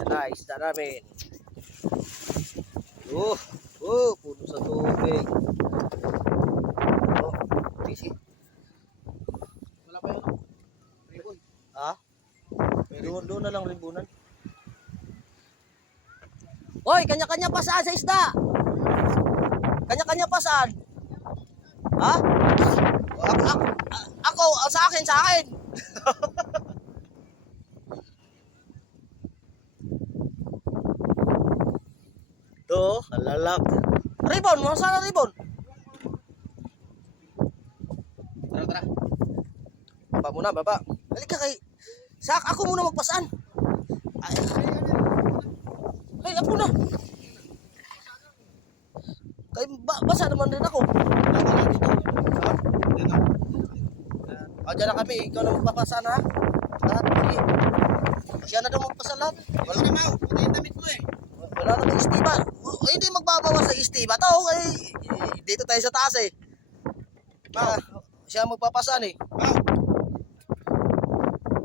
Yan na, namin. Oh, oh, puno sa tubig. Oh, tisi. Wala pa yun. Ribbon. Ha? Doon, doon na lang ribunan. Hoy, kanya-kanya pasaan sa isda. Kanya-kanya pasaan. Ha? Ako, ako, ako, sa akin, sa akin. To, alalak. Ribon, mo sana ribon. Tara, tara. Baba muna, baba. Halika kay... Sak, ako muna magpasaan. Ay, ay ako na. Kay ba, basa naman rin ako. Ka na dito. Ha? Dito. Ah, dyan na kami. Ikaw na magpapasaan ha. Lahat. Sige. Siya na daw magpasaan lahat. Wala na, Mau. Ito yung damit mo eh. Wala namang istiba. Oh, hindi magbabawas sa istiba. to kay dito tayo sa taas eh. Ah, siya ang magpapasaan eh. Mau.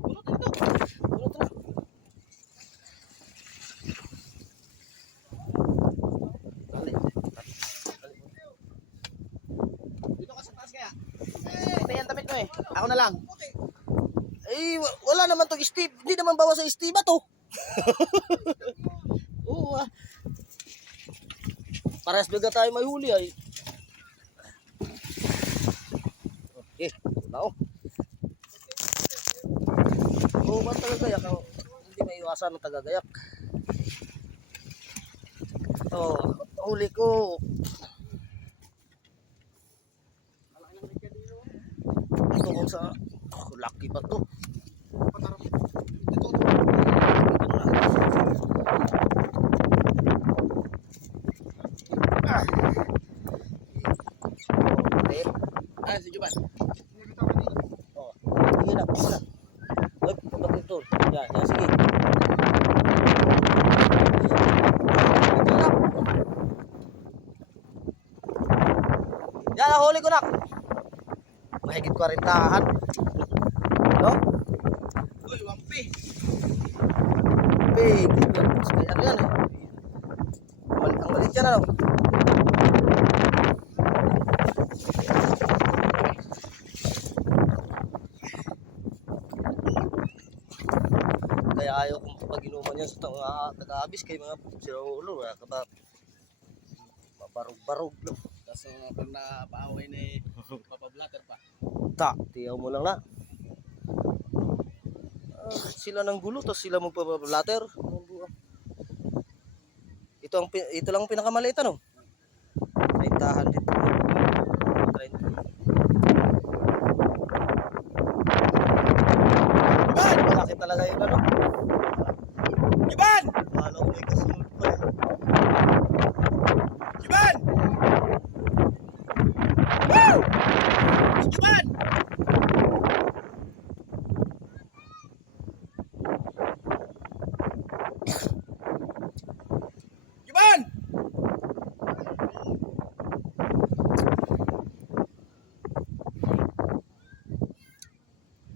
Pulot na ito. To? Dali. Dito ka sa taas kaya. Ito yan damit mo eh. Ako na lang. Eh, wa- wala naman tong Steve. Hindi naman bawas sa Steve to. Oo ah. Parehas baga tayo may huli ay. Na oh. Oo, man tagagayak. Oh. Hindi may iwasan ng tagagayak. Oh, huli ko. Ito kung sa oh, lucky pa to. Patarap. Dito. Ah, si Juban. Oh. Sige na, sige na. Ay, pabag ito. Yan, yan, sige. Ito na. Yan, nahuli ko na. Mahigit 40 han. No? Uy, wampi. Big. Kaya ano yan eh. Mal- Ang maliit yan ano. Kaya ayaw kong pag-inuman yan sa mga taga-abis kay mga siraulo. Wala ka ba? Mabarog-barog lang. Tapos uh, pag napaaway ni Papa-blatter pa. Ta, tiyaw mo lang na. Ah, sila ng gulo, tapos sila magpapablatter. Ito ang ito lang ang pinakamaliit ano. May tahan dito. 30. Juban! Malaki talaga yun ano. Juban! Wala ko may kasunod pa. eh. Juban! Woo! Juban! Juban!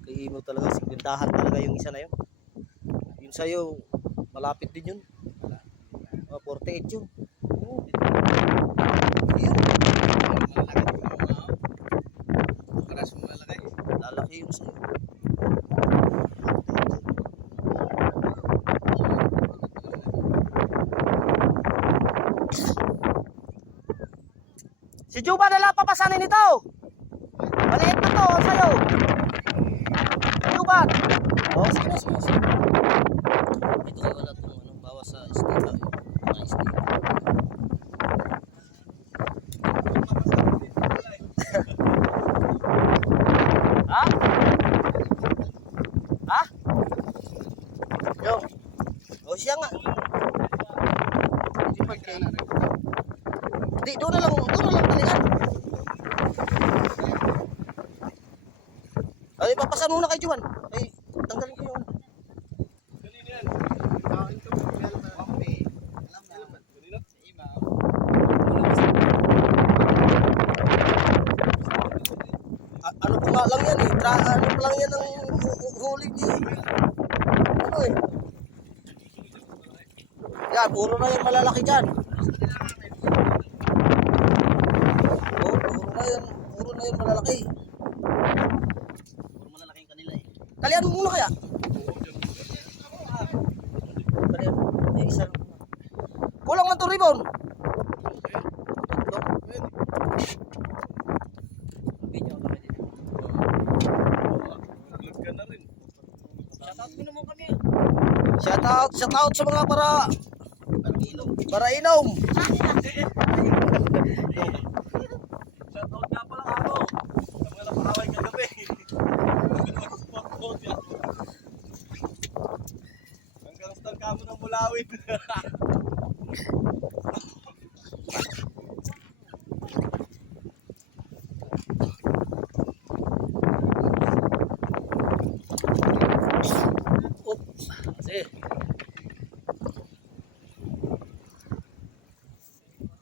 Kay mo talaga, sigbentahan talaga yung isa na yun. Yun sa'yo, malapit din yun. Mga 48 yun. Oo. Yun, Malalaki mo mga Karas mo malalaki. Lalaki yun sa'yo. Si Juba na lang papasanin ito. Maliit na to, sayo. Juba. Oh, sige sige sige na. Ito wala itong ano, bawas sa stick. Mga stick. Ha? Ha? Yo. O siya nga. Hindi pa kaya. Di, doon na lang, doon na lang talingan. Ay, papasan muna kay Juan. Ay, tanggalin ko yung... A- ano pa nga lang yan eh. Tra, ano pa lang yan ang hu- hu- huli ni... Ano eh. Yan, puro na yan malalaki dyan. Oo, puro na yan. Puro na yan malalaki. Puro malalaki yung kanila eh. Talian mo muna kaya. Talian. Ay, isa lang. Kulang man to ribbon. Mo. Shout out, shout out sa mga para para inom. Pala ako. Sa. Spot code yan. Hanggang star ka mo ng mulawin.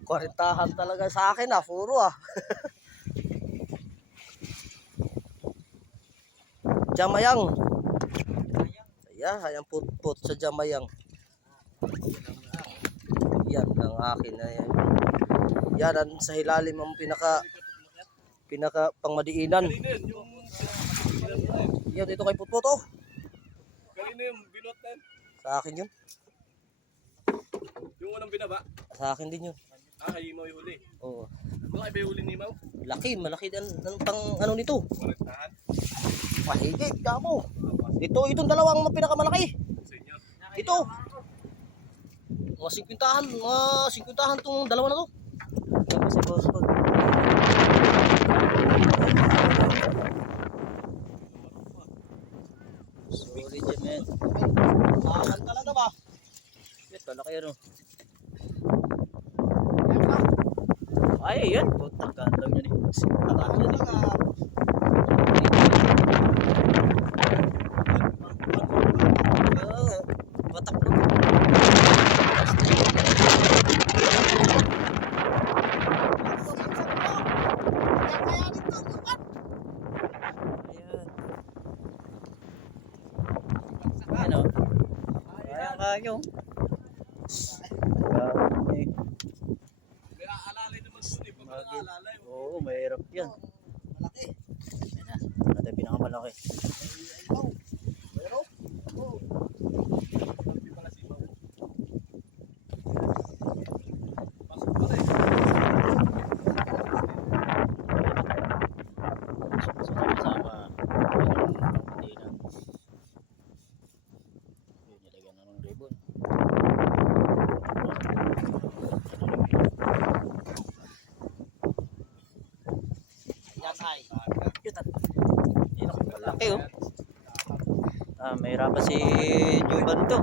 Kwarentahan talaga sa akin ah, puro ah. Jamayang. Ayan, ayan put-put sa Jamayang. Yan ang akin na yan. Ang sa hilalim ang pinaka pinaka pangmadiinan. Yan dito kay putput oh. Kanina yung binot. Sa akin yun. Yung unang binaba. Sa akin din yun. Ah, kayo mo yung huli. Oo. Doon huli ni Mau? Laki, malaki din ang pang ano nito. Korektahan. Mahigit, kamo. Ito, itong dalawang pinakamalaki. Ito. Mga 50-an, mga 50-an tong dalawa na to. Tapos si boss ko. Solid yan, men. Saan talaga ba? Ito, laki yun. Ay, yan. Putak ka. Alam niya ni. Tagaan niya ni. Oo, Batak na. Ayan. Ayan o. Ayan kayo. Grabe. May aalalay naman doon eh. Pag Lagi. aalalay. Oo, mahirap yan. Malaki. Ito yung pinakamalaki. Pero, Hindi pala si Mau. Pasok pa rin. Sama-sama. Ayan, hindi na. Yun, nilagyan na ng ribbon. yan ay. Yun, at- Yun, malaki oh. Ah, mahirapan si Juban to.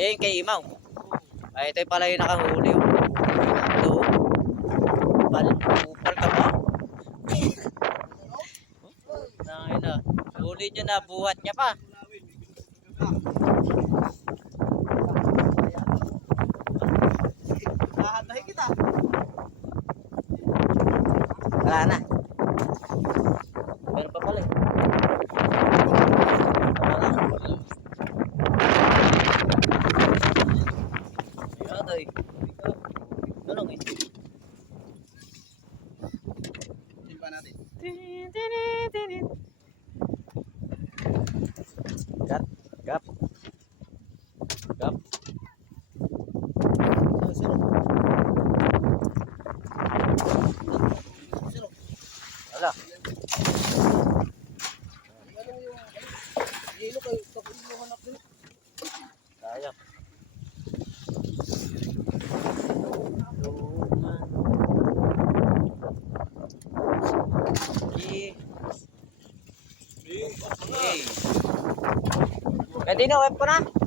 Eh, kay Imaw. Ay, ito pala yung nakahuli. oh. Ito. oh. Pal, upal ka ba? Tangin na. Huli niya na, buhat niya pa. Lahat kita. Wala na. Meron pa pala eh. Wala na. Ayan, ay. Ano nga eh? Timba natin. Gap. Gap. Gap. Sino? Wala. Ano yung yelo kayo tapos mo hanap din. Sayang. Okay. Na, web ko na.